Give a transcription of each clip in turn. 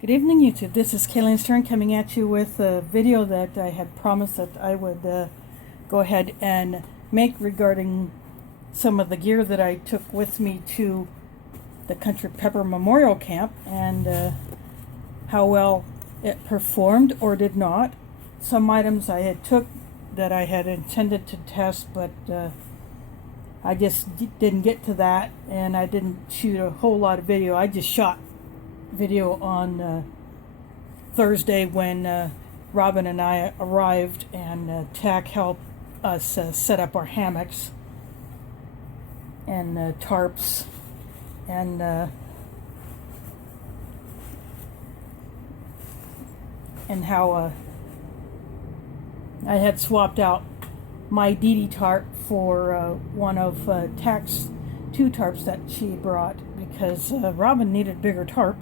Good evening, YouTube. This is Kayleen Stern coming at you with a video that I had promised that I would go ahead and make regarding some of the gear that I took with me to the Country Pepper Memorial Camp and how well it performed or did not. Some items I had took that I had intended to test, but I just didn't get to that, and I didn't shoot a whole lot of video. I just shot video on Thursday when Robin and I arrived, and TAC helped us set up our hammocks and tarps and how I had swapped out my Dee Dee tarp for one of TAC's two tarps that she brought, because Robin needed a bigger tarp,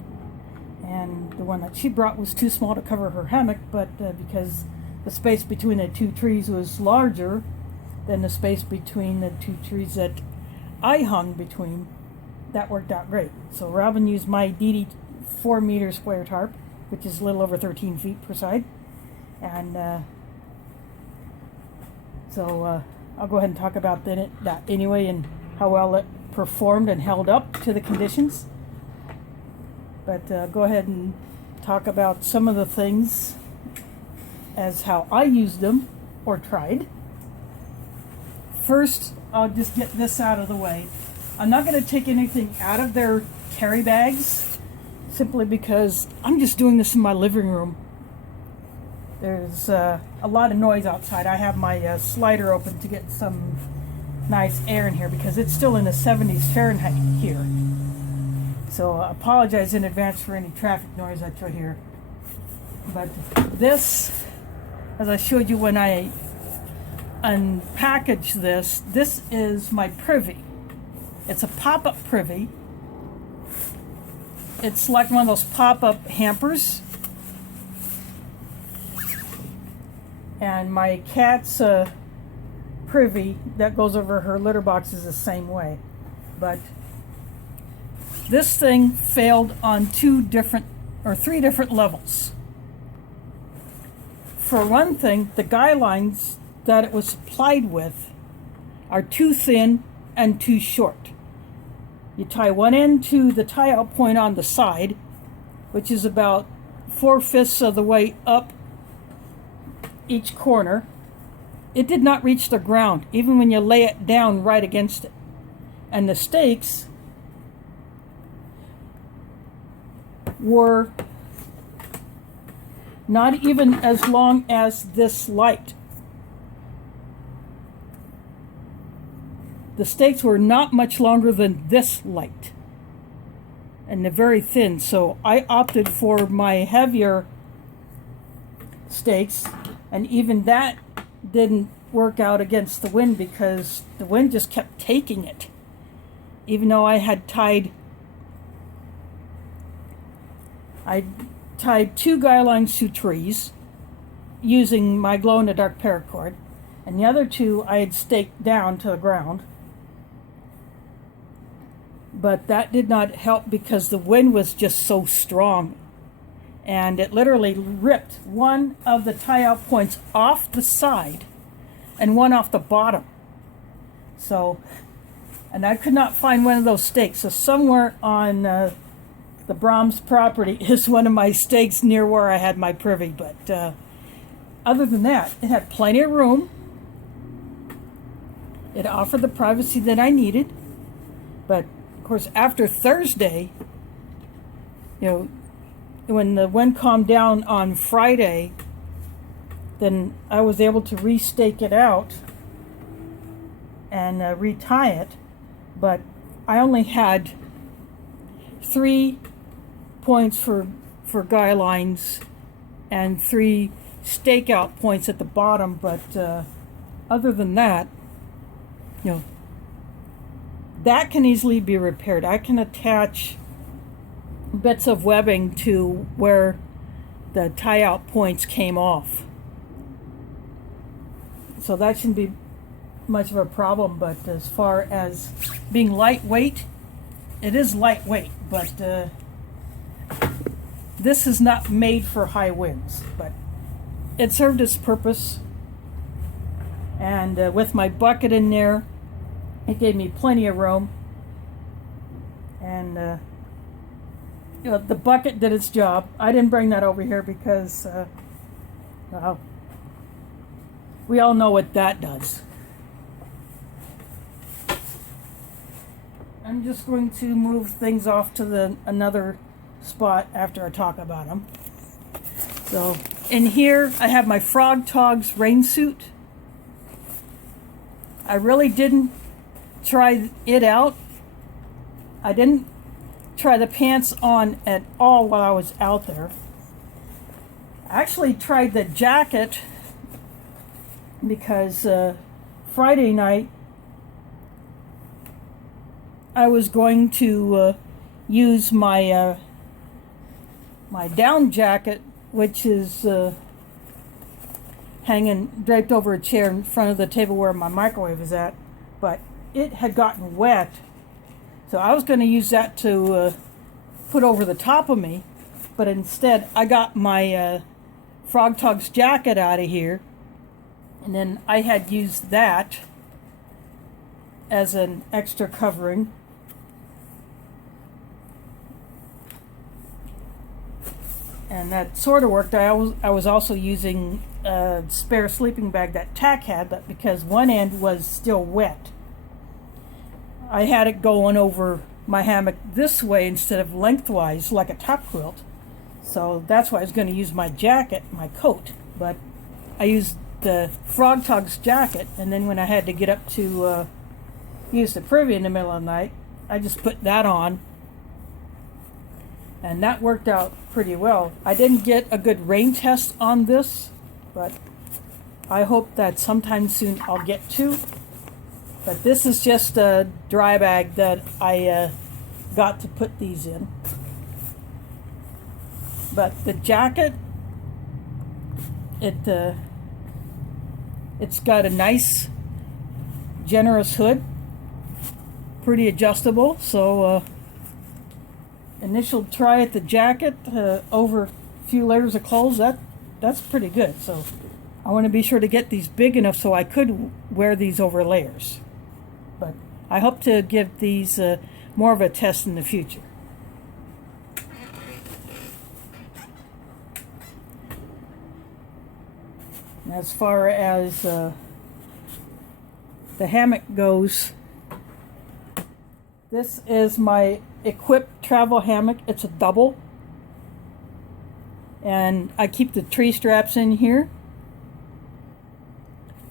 and the one that she brought was too small to cover her hammock, but because the space between the two trees was larger than the space between the two trees that I hung between, that worked out great. So Robin used my Dee Dee 4-meter square tarp, which is a little over 13 feet per side, and so I'll go ahead and talk about that anyway, and how well it performed and held up to the conditions. But go ahead and talk about some of the things as how I used them or tried. First, I'll just get this out of the way. I'm not going to take anything out of their carry bags, simply because I'm just doing this in my living room. There's a lot of noise outside. I have my slider open to get some nice air in here, because it's still in the 70s Fahrenheit here. So I apologize in advance for any traffic noise that you'll hear. But this, as I showed you when I unpackaged this, this is my privy. It's a pop-up privy. It's like one of those pop-up hampers. And my cat's privy that goes over her litter box is the same way. But this thing failed on three different levels. For one thing, the guy lines that it was supplied with are too thin and too short. You tie one end to the tie-out point on the side, which is about 4/5 of the way up each corner. It did not reach the ground, even when you lay it down right against it. And the stakes were not even as long as this light. The stakes were not much longer than this light, and they're very thin. So I opted for my heavier stakes, and even that didn't work out against the wind, because the wind just kept taking it. Even though I tied 2 guy lines to trees using my glow-in-the-dark paracord, and the other 2 I had staked down to the ground. But that did not help, because the wind was just so strong, and it literally ripped one of the tie-out points off the side and one off the bottom. So, and I could not find one of those stakes. So somewhere on the Brahms property is one of my stakes near where I had my privy. But other than that, it had plenty of room. It offered the privacy that I needed. But of course, after Thursday, when the wind calmed down on Friday, then I was able to restake it out and retie it. But I only had 3 points for guy lines and 3 stakeout points at the bottom. But other than that, that can easily be repaired. I can attach bits of webbing to where the tie-out points came off. So that shouldn't be much of a problem. But as far as being lightweight, it is lightweight, but this is not made for high winds, but it served its purpose. And with my bucket in there, it gave me plenty of room. And you know, the bucket did its job. I didn't bring that over here because well, we all know what that does. I'm just going to move things off to another spot after I talk about them. So in here I have my Frog Togs rain suit. I really didn't try it out. I didn't try the pants on at all while I was out there. I actually tried the jacket because Friday night I was going to use my my down jacket, which is hanging draped over a chair in front of the table where my microwave is at, but it had gotten wet, so I was going to use that to put over the top of me, but instead I got my Frog Togs jacket out of here, and then I had used that as an extra covering. And that sort of worked. I was also using a spare sleeping bag that Tack had, but because one end was still wet, I had it going over my hammock this way instead of lengthwise like a top quilt. So that's why I was going to use my jacket, my coat. But I used the Frog Togs jacket, and then when I had to get up to use the privy in the middle of the night, I just put that on. And that worked out pretty well. I didn't get a good rain test on this, but I hope that sometime soon I'll get to. But this is just a dry bag that I got to put these in. But the jacket, it's got a nice, generous hood, pretty adjustable. So initial try at the jacket over a few layers of clothes, that's pretty good. So I want to be sure to get these big enough so I could wear these over layers. But I hope to give these more of a test in the future. As far as the hammock goes, this is my Equip travel hammock. It's a double, and I keep the tree straps in here.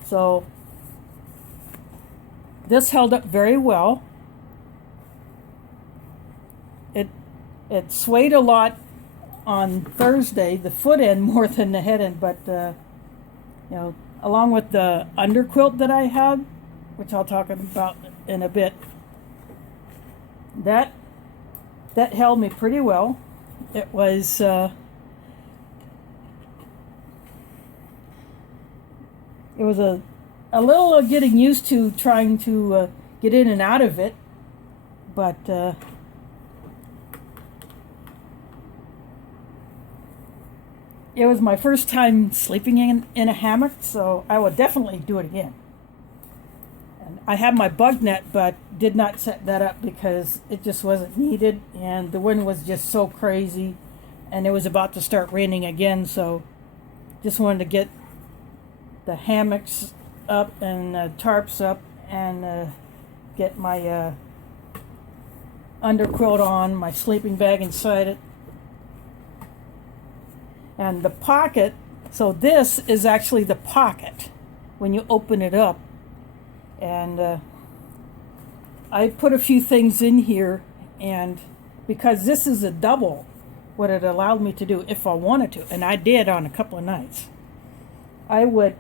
So this held up very well. It swayed a lot on Thursday, the foot end more than the head end, but you know, along with the underquilt that I had, which I'll talk about in a bit, that held me pretty well. It was a little getting used to trying to get in and out of it, but it was my first time sleeping in a hammock, so I would definitely do it again. And I had my bug net, but did not set that up because it just wasn't needed, and the wind was just so crazy, and it was about to start raining again, so just wanted to get the hammocks up and tarps up and get my underquilt on, my sleeping bag inside it. And the pocket, so this is actually the pocket when you open it up. And I put a few things in here, and because this is a double, what it allowed me to do if I wanted to, and I did on a couple of nights, I would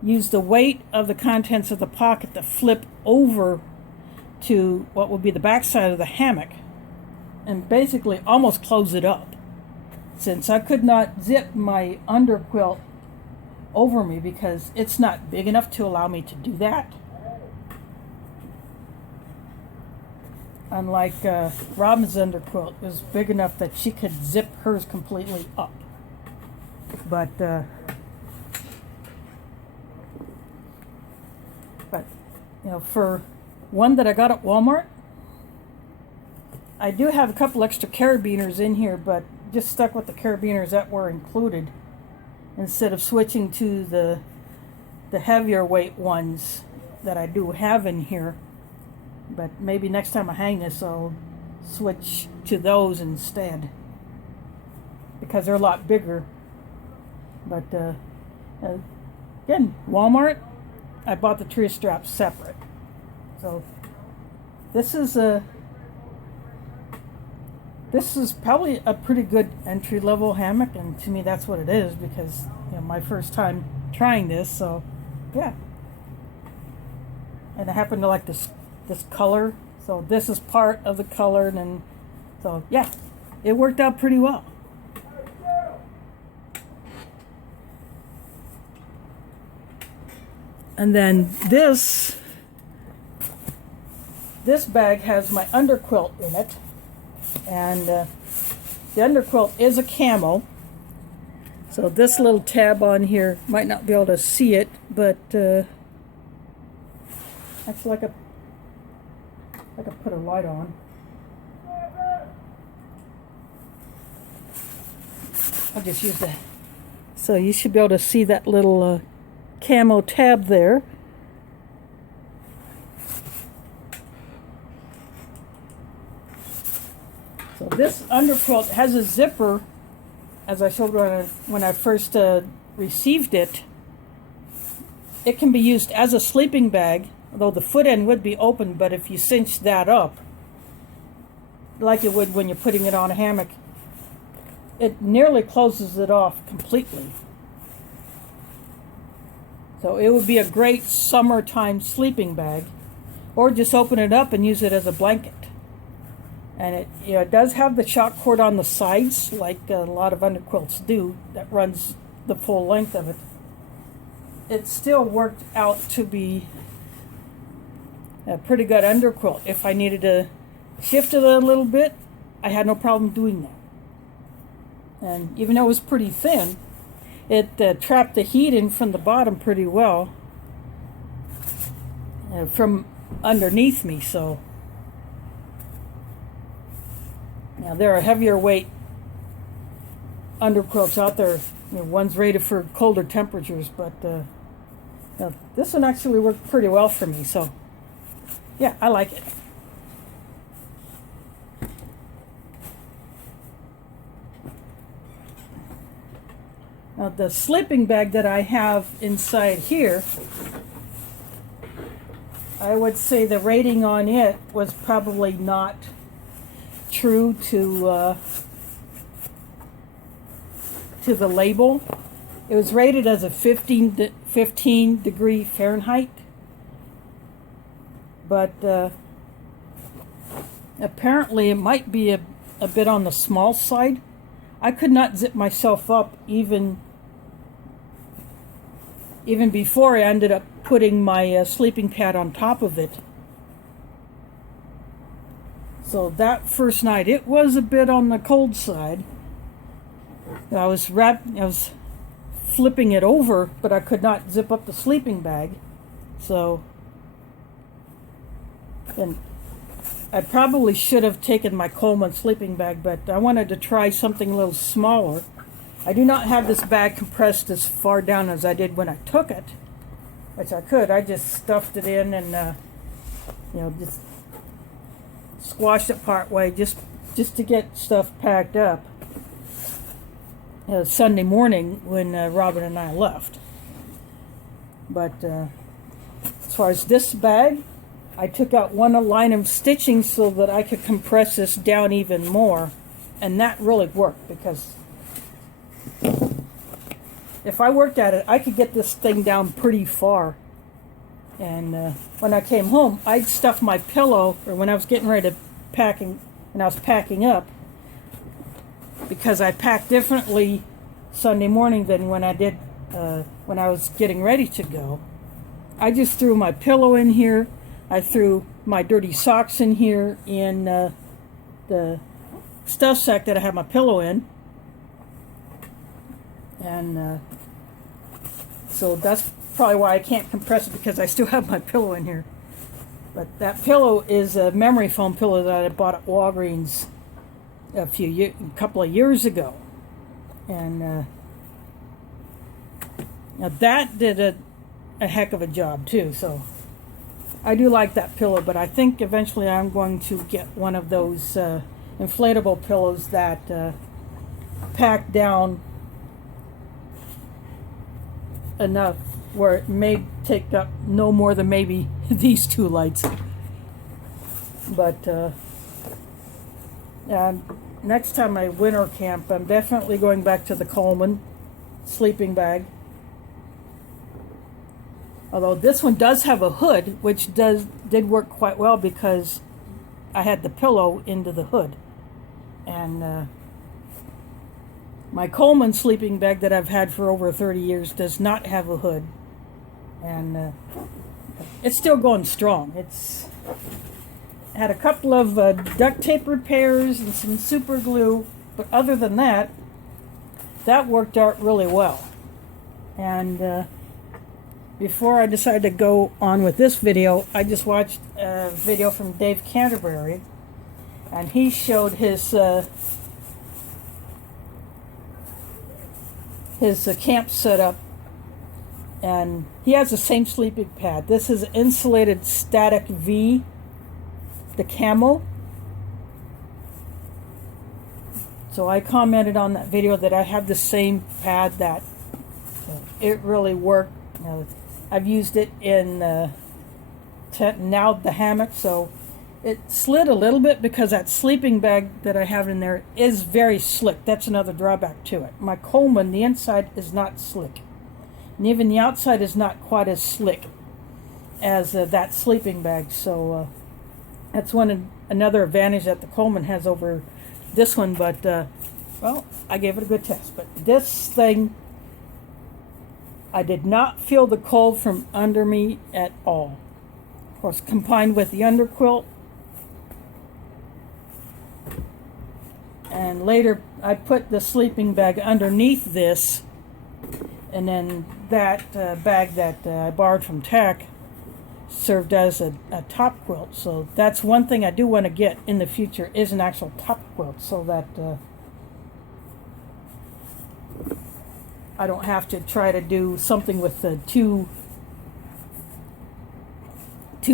use the weight of the contents of the pocket to flip over to what would be the back side of the hammock and basically almost close it up. Since I could not zip my underquilt over me because it's not big enough to allow me to do that, unlike Robin's underquilt, is big enough that she could zip hers completely up. But you know, for one that I got at Walmart, I do have a couple extra carabiners in here, but just stuck with the carabiners that were included instead of switching to the heavier weight ones that I do have in here. But maybe next time I hang this, I'll switch to those instead, because they're a lot bigger. But again, Walmart, I bought the tree straps separate. So this is probably a pretty good entry-level hammock, and to me that's what it is, because you know, my first time trying this. So yeah, and I happen to like this color, so this is part of the color, and then so yeah, it worked out pretty well. And then this bag has my underquilt in it, and the underquilt is a camo. So this little tab on here, might not be able to see it, but actually I could put a light on. I'll just use that. So you should be able to see that little camo tab there. So this underquilt has a zipper, as I showed when I first received it. It can be used as a sleeping bag, although the foot end would be open, but if you cinch that up, like it would when you're putting it on a hammock, it nearly closes it off completely. So it would be a great summertime sleeping bag, or just open it up and use it as a blanket. And it does have the shock cord on the sides, like a lot of underquilts do, that runs the full length of it. It still worked out to be a pretty good underquilt. If I needed to shift it a little bit, I had no problem doing that. And even though it was pretty thin, it trapped the heat in from the bottom pretty well from underneath me. So now there are heavier weight underquilts out there. You know, one's rated for colder temperatures, but this one actually worked pretty well for me. So yeah, I like it. Now the sleeping bag that I have inside here, I would say the rating on it was probably not true to the label. It was rated as a 15 degree Fahrenheit, but apparently it might be a bit on the small side. I could not zip myself up even before I ended up putting my sleeping pad on top of it. So that first night, it was a bit on the cold side. I was flipping it over, but I could not zip up the sleeping bag. So, and I probably should have taken my Coleman sleeping bag, but I wanted to try something a little smaller. I do not have this bag compressed as far down as I did when I took it, which I could. I just stuffed it in and just squashed it part way just to get stuff packed up Sunday morning when Robin and I left. But as far as this bag, I took out one line of stitching so that I could compress this down even more, and that really worked, because if I worked at it, I could get this thing down pretty far. And when I came home, I'd stuff my pillow, or when I was getting ready to when I was packing up, because I packed differently Sunday morning than when I did when I was getting ready to go. I just threw my pillow in here. I threw my dirty socks in here in the stuff sack that I have my pillow in. And so that's probably why I can't compress it, because I still have my pillow in here. But that pillow is a memory foam pillow that I bought at Walgreens a couple of years ago. And now that did a heck of a job too. So I do like that pillow, but I think eventually I'm going to get one of those inflatable pillows that pack down enough where it may take up no more than maybe these two lights. But next time I winter camp, I'm definitely going back to the Coleman sleeping bag. Although this one does have a hood, which did work quite well because I had the pillow into the hood. And my Coleman sleeping bag that I've had for over 30 years does not have a hood. And it's still going strong. It's had a couple of duct tape repairs and some super glue, but other than that, that worked out really well. And before I decided to go on with this video, I just watched a video from Dave Canterbury, and he showed his camp setup, and he has the same sleeping pad. This is insulated Static V, the camo. So I commented on that video that I have the same pad, that it really worked. You know, I've used it in tent, now the hammock, so it slid a little bit because that sleeping bag that I have in there is very slick. That's another drawback to it. My Coleman, the inside is not slick, and even the outside is not quite as slick as that sleeping bag. So that's another advantage that the Coleman has over this one. But well, I gave it a good test. But this thing, I did not feel the cold from under me at all. Of course, combined with the underquilt. And later, I put the sleeping bag underneath this, and then that bag that I borrowed from Tack served as a top quilt. So that's one thing I do want to get in the future, is an actual top quilt, so that I don't have to try to do something with the two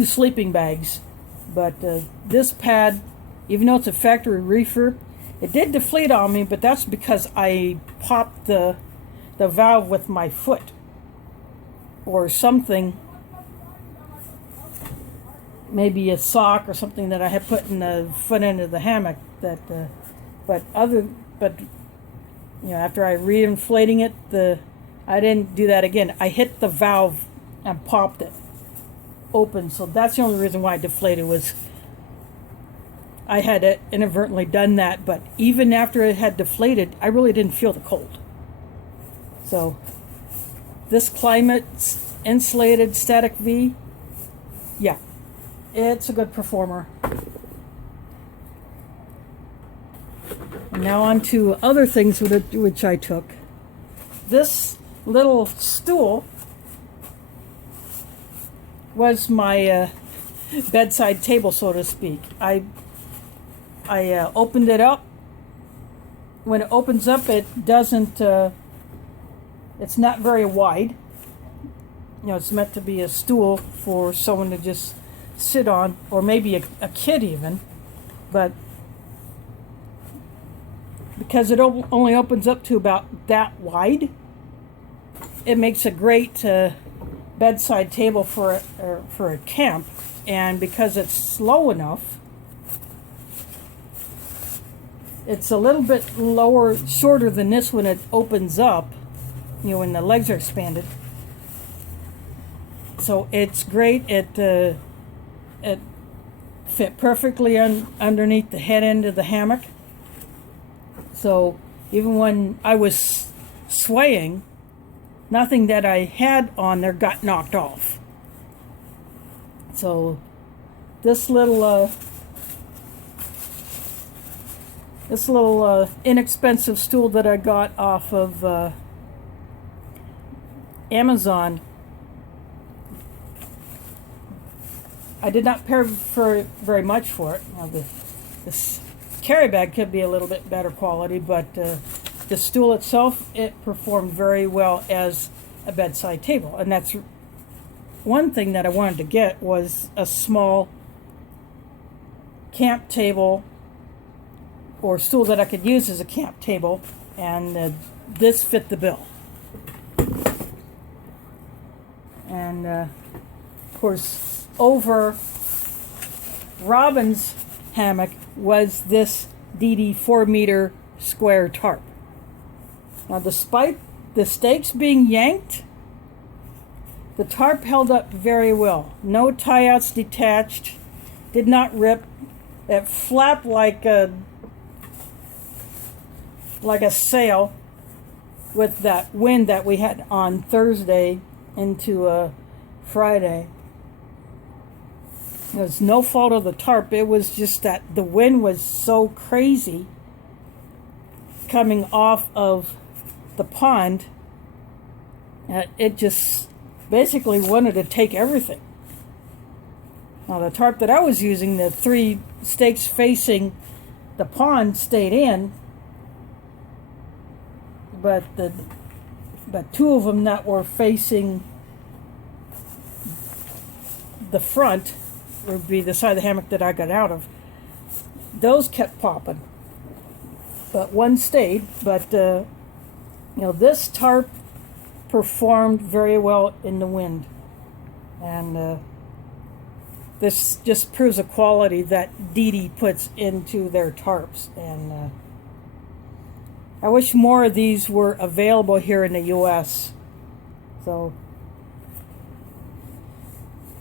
sleeping bags. But this pad, even though it's a factory refurb, it did deflate on me, but that's because I popped the valve with my foot or something, maybe a sock or something that I had put in the foot end of the hammock. But you know, after I re-inflating it, I didn't do that again. I hit the valve and popped it open, so that's the only reason why it deflated, was I had inadvertently done that. But even after it had deflated, I really didn't feel the cold. So this Climate insulated Static V, yeah, it's a good performer. And now on to other things which I took. This little stool was my bedside table, so to speak. I opened it up. When it opens up, it doesn't, it's not very wide. You know, it's meant to be a stool for someone to just sit on, or maybe a kid even. But because it only opens up to about that wide, it makes a great bedside table for a camp. And because it's slow enough, it's a little bit shorter than this when it opens up, you know, when the legs are expanded. So it's great. It fit perfectly underneath the head end of the hammock. So even when I was swaying, nothing that I had on there got knocked off. So this little inexpensive stool that I got off of Amazon, I did not pay for very much for it. Now this carry bag could be a little bit better quality, but the stool itself, it performed very well as a bedside table. And that's one thing that I wanted to get, was a small camp table or stool that I could use as a camp table, and this fit the bill. And of course, over Robin's hammock was this DD 4-meter square tarp. Now, despite the stakes being yanked, the tarp held up very well. No tie-outs detached, did not rip. It flapped like a sail with that wind that we had on Thursday into Friday. It was no fault of the tarp. It was just that the wind was so crazy coming off of the pond. It just basically wanted to take everything. Now, the tarp that I was using, the 3 stakes facing the pond stayed in, but 2 of them that were facing the front, would be the side of the hammock that I got out of, those kept popping. But 1 stayed. But this tarp performed very well in the wind, and this just proves a quality that DD puts into their tarps. And I wish more of these were available here in the U.S. So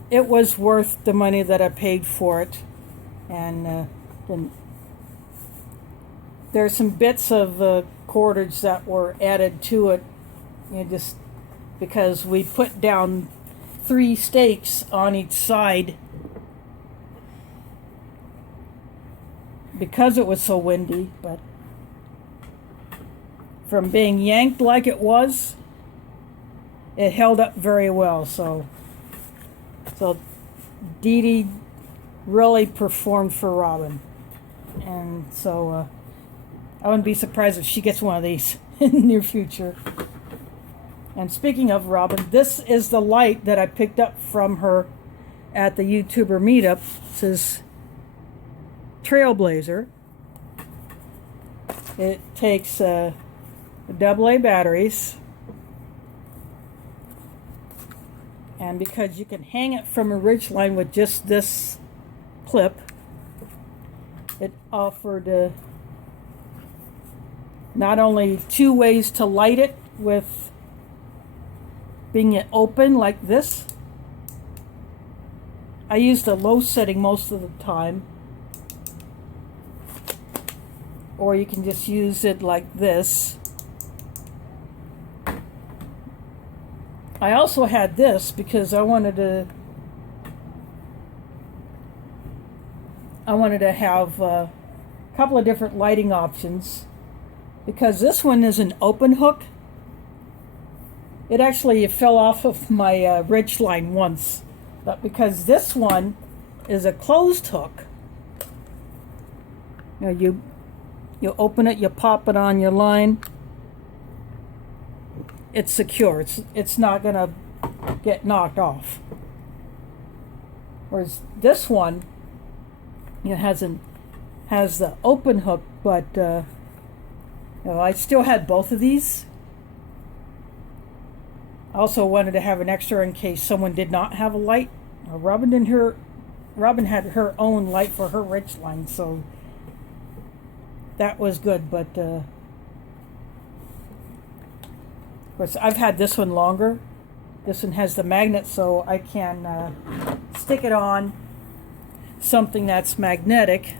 it was worth the money that I paid for it. And then there's some bits of cordage that were added to it, just because we put down 3 stakes on each side because it was so windy. But from being yanked like it was, it held up very well. So Dee Dee really performed for Robin. And so I wouldn't be surprised if she gets one of these in the near future. And speaking of Robin, this is the light that I picked up from her at the YouTuber meetup. This is Trailblazer. It takes AA batteries. And because you can hang it from a ridgeline with just this clip, it offered not only 2 ways to light it with being it open like this. I used a low setting most of the time. Or you can just use it like this. I also had this because I wanted to have a couple of different lighting options, because this one is an open hook. It actually fell off of my ridgeline once, but because this one is a closed hook, you open it, you pop it on your line. It's secure. It's not gonna get knocked off. Whereas this one, has the open hook, but I still had both of these. I also wanted to have an extra in case someone did not have a light. Robin had her own light for her ridgeline, so that was good. But of course, I've had this one longer. This one has the magnet, so I can stick it on something that's magnetic.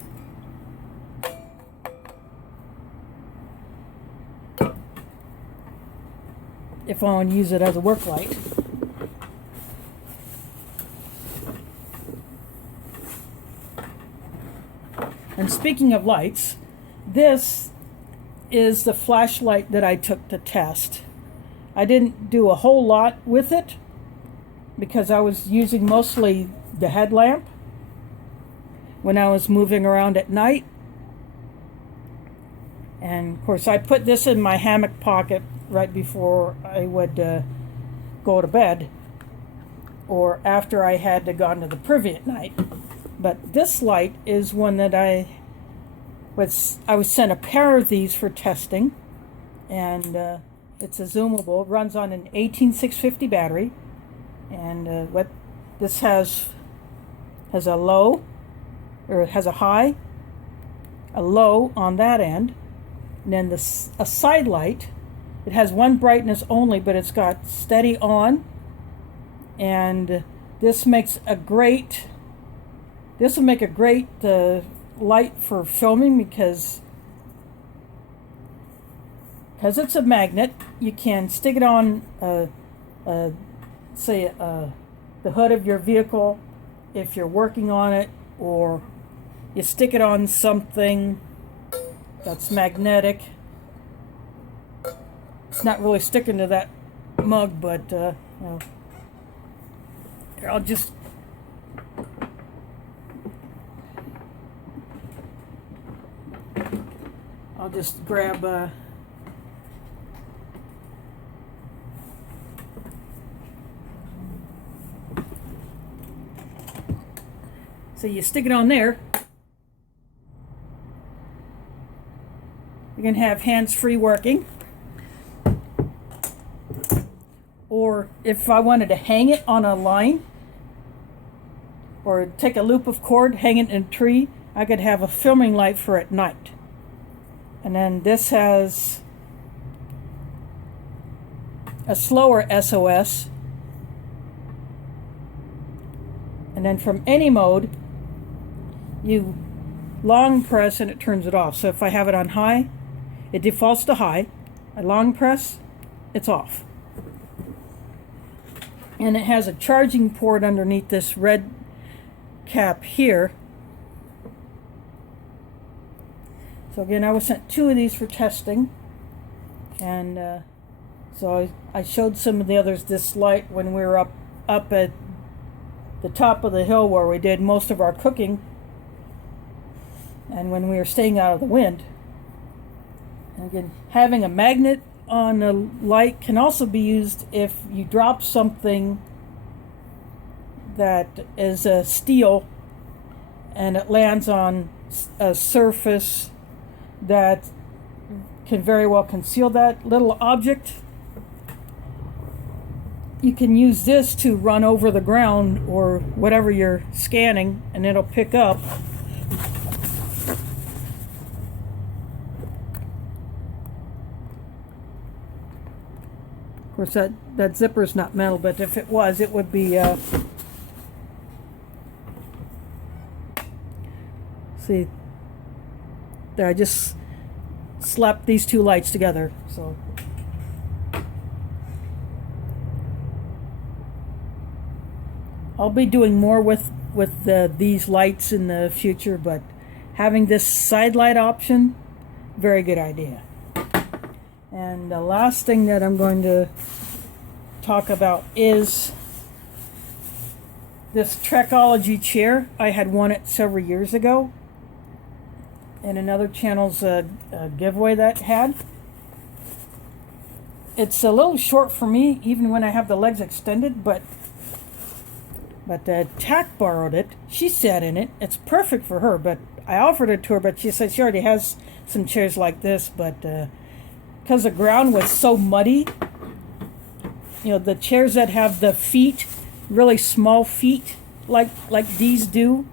If I want to use it as a work light. And speaking of lights, this is the flashlight that I took to test. I didn't do a whole lot with it because I was using mostly the headlamp when I was moving around at night. And of course I put this in my hammock pocket right before I would go to bed, or after I had to gone to the privy at night. But this light is one that I was sent a pair of these for testing, and it's a zoomable. It runs on an 18650 battery, and what this has a low, or it has a high, a low on that end, and then a side light. It has one brightness only, but it's got steady on, and this makes a great. This will make a great light for filming because it's a magnet. You can stick it on, say, the hood of your vehicle if you're working on it, or you stick it on something that's magnetic. It's not really sticking to that mug, but you know, here, I'll just grab so you stick it on there. You can have hands-free working, or if I wanted to hang it on a line or take a loop of cord, hang it in a tree, I could have a filming light for at night. And then this has a slower SOS, and then from any mode you long press and it turns it off. So if I have it on high, it defaults to high. I long press, it's off. And it has a charging port underneath this red cap here. So again, I was sent 2 of these for testing, and so I showed some of the others this light when we were up at the top of the hill where we did most of our cooking, and when we were staying out of the wind. And again, having a magnet on a light can also be used if you drop something that is a steel and it lands on a surface that can very well conceal that little object. You can use this to run over the ground or whatever you're scanning, and it'll pick up. Of course, that zipper is not metal, but if it was, it would be see there, I just slapped these 2 lights together. So I'll be doing more with these lights in the future, but having this side light option, very good idea. And the last thing that I'm going to talk about is this Trekology chair. I had won it several years ago in another channel's giveaway that had. It's a little short for me, even when I have the legs extended, but Tack borrowed it. She sat in it. It's perfect for her, but I offered it to her, but she said she already has some chairs like this, but because the ground was so muddy, you know, the chairs that have the feet, really small feet, like these do,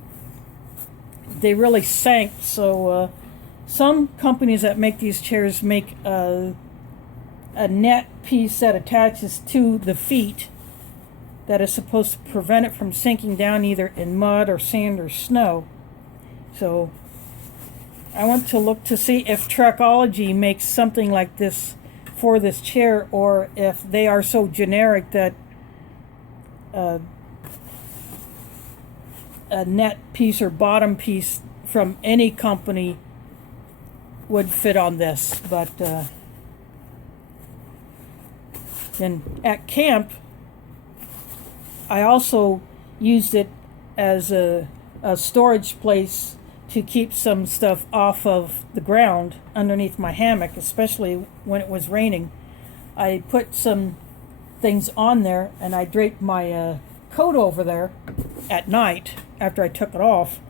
they really sank. So some companies that make these chairs make a net piece that attaches to the feet that is supposed to prevent it from sinking down either in mud or sand or snow. So I want to look to see if Trekology makes something like this for this chair, or if they are so generic that a net piece or bottom piece from any company would fit on this, but then at camp I also used it as a storage place to keep some stuff off of the ground underneath my hammock, especially when it was raining. I put some things on there and I draped my coat over there at night after I took it off.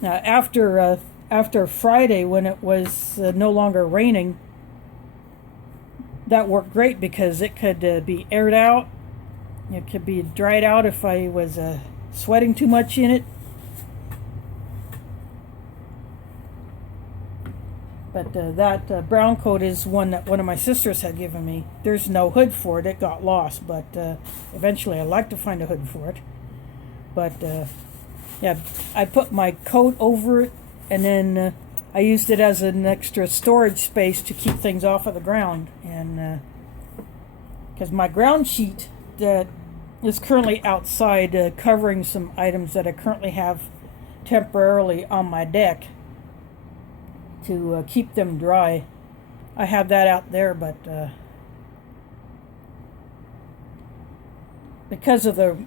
Now after Friday, when it was no longer raining, that worked great because it could be aired out. It could be dried out if I was sweating too much in it. But that brown coat is one that one of my sisters had given me. There's no hood for it. It got lost, but eventually I'd like to find a hood for it. But yeah, I put my coat over it, and then I used it as an extra storage space to keep things off of the ground. And because my ground sheet that is currently outside covering some items that I currently have temporarily on my deck to keep them dry. I have that out there, but because of the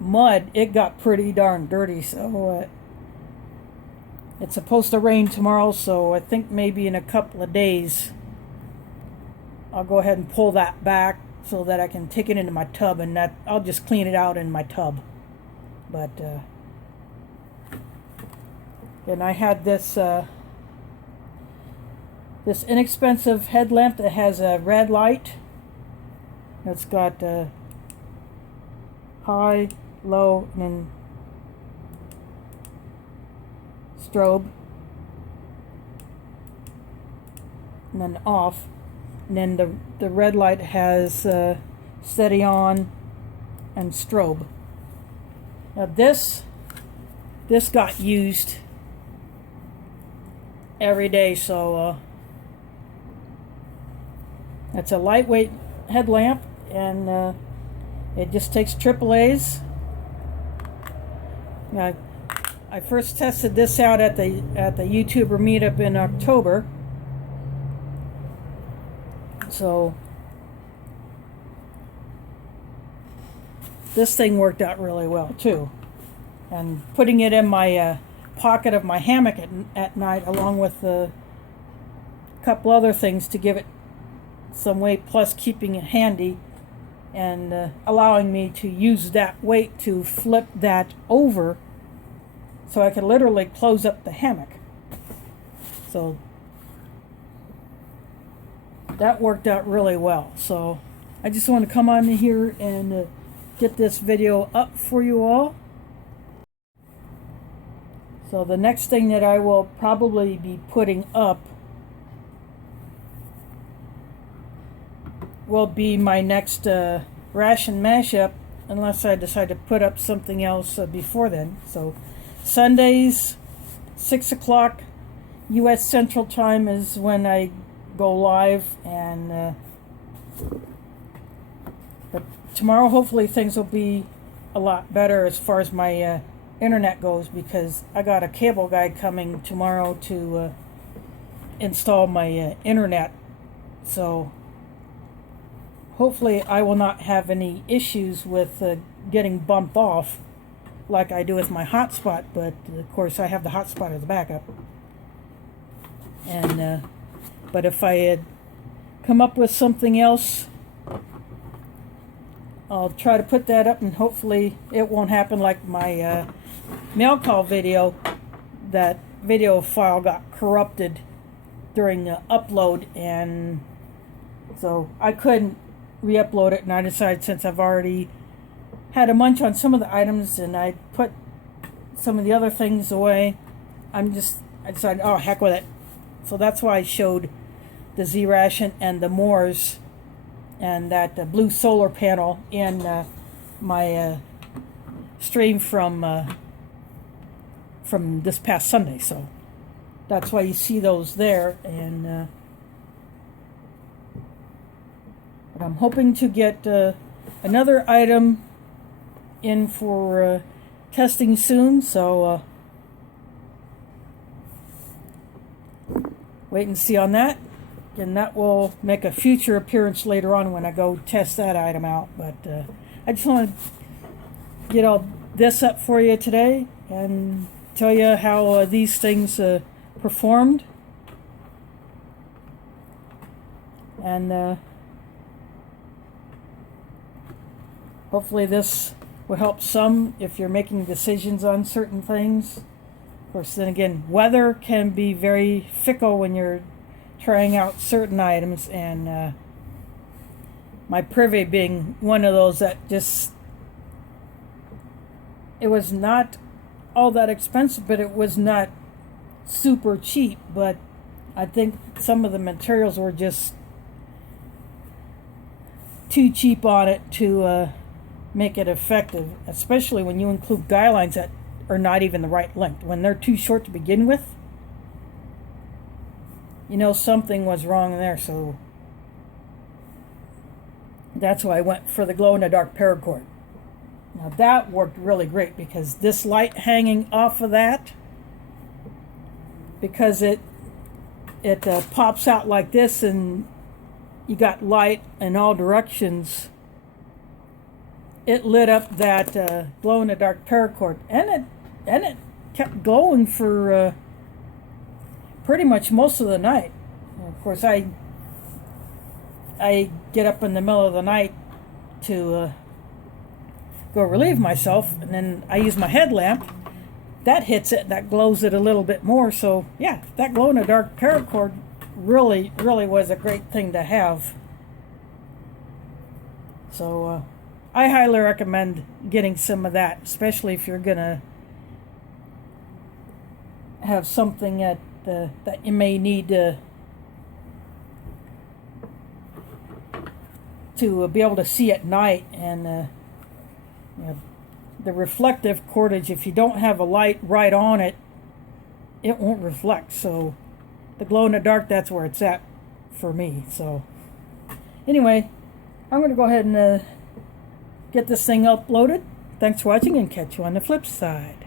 mud, it got pretty darn dirty. So it's supposed to rain tomorrow, so I think maybe in a couple of days I'll go ahead and pull that back so that I can take it into my tub, and that I'll just clean it out in my tub. But and I had this this inexpensive headlamp that has a red light. It's got high, low, and then strobe, and then off. And then the red light has steady on and strobe. Now this got used every day, so it's a lightweight headlamp, and it just takes AAA's. Now, I first tested this out at the YouTuber meetup in October. So this thing worked out really well too. And putting it in my pocket of my hammock at night, along with a couple other things to give it some weight, plus keeping it handy and allowing me to use that weight to flip that over so I could literally close up the hammock. So that worked out really well. So I just want to come on here and get this video up for you all. So the next thing that I will probably be putting up will be my next ration mashup, unless I decide to put up something else before then. So Sundays, 6 o'clock U.S. Central Time is when I go live, and but tomorrow hopefully things will be a lot better as far as my internet goes, because I got a cable guy coming tomorrow to install my internet. So hopefully I will not have any issues with getting bumped off like I do with my hotspot, but of course I have the hotspot as a backup. And but if I had come up with something else, I'll try to put that up, and hopefully it won't happen like my mail call video. That video file got corrupted during the upload, and so I couldn't re-upload it, and I decided, since I've already had a munch on some of the items and I put some of the other things away, I decided, oh, heck with it. So that's why I showed the Z-Ration and the Moors and that blue solar panel in my stream from this past Sunday. So that's why you see those there. And but I'm hoping to get another item in for testing soon, so wait and see on that. And that will make a future appearance later on when I go test that item out. But I just want to get all this up for you today and tell you how these things performed. And hopefully this will help some if you're making decisions on certain things. Of course, then again, weather can be very fickle when you're trying out certain items, and my Privy being one of those that just, it was not all that expensive, but it was not super cheap. But I think some of the materials were just too cheap on it to make it effective, especially when you include guy lines that are not even the right length. When they're too short to begin with, you know something was wrong there. So that's why I went for the glow-in-the-dark paracord. Now that worked really great because this light hanging off of that, because it pops out like this and you got light in all directions, it lit up that glow-in-the-dark paracord, and it kept glowing for pretty much most of the night. And of course, I get up in the middle of the night to go relieve myself, and then I use my headlamp. That hits it, that glows it a little bit more. So yeah, that glow-in-the-dark paracord really was a great thing to have. So I highly recommend getting some of that, especially if you're gonna have something that you may need to be able to see at night. And you know, the reflective cordage, if you don't have a light right on it, it won't reflect. So the glow in the dark, that's where it's at for me. So anyway, I'm going to go ahead and get this thing uploaded. Thanks for watching, and catch you on the flip side.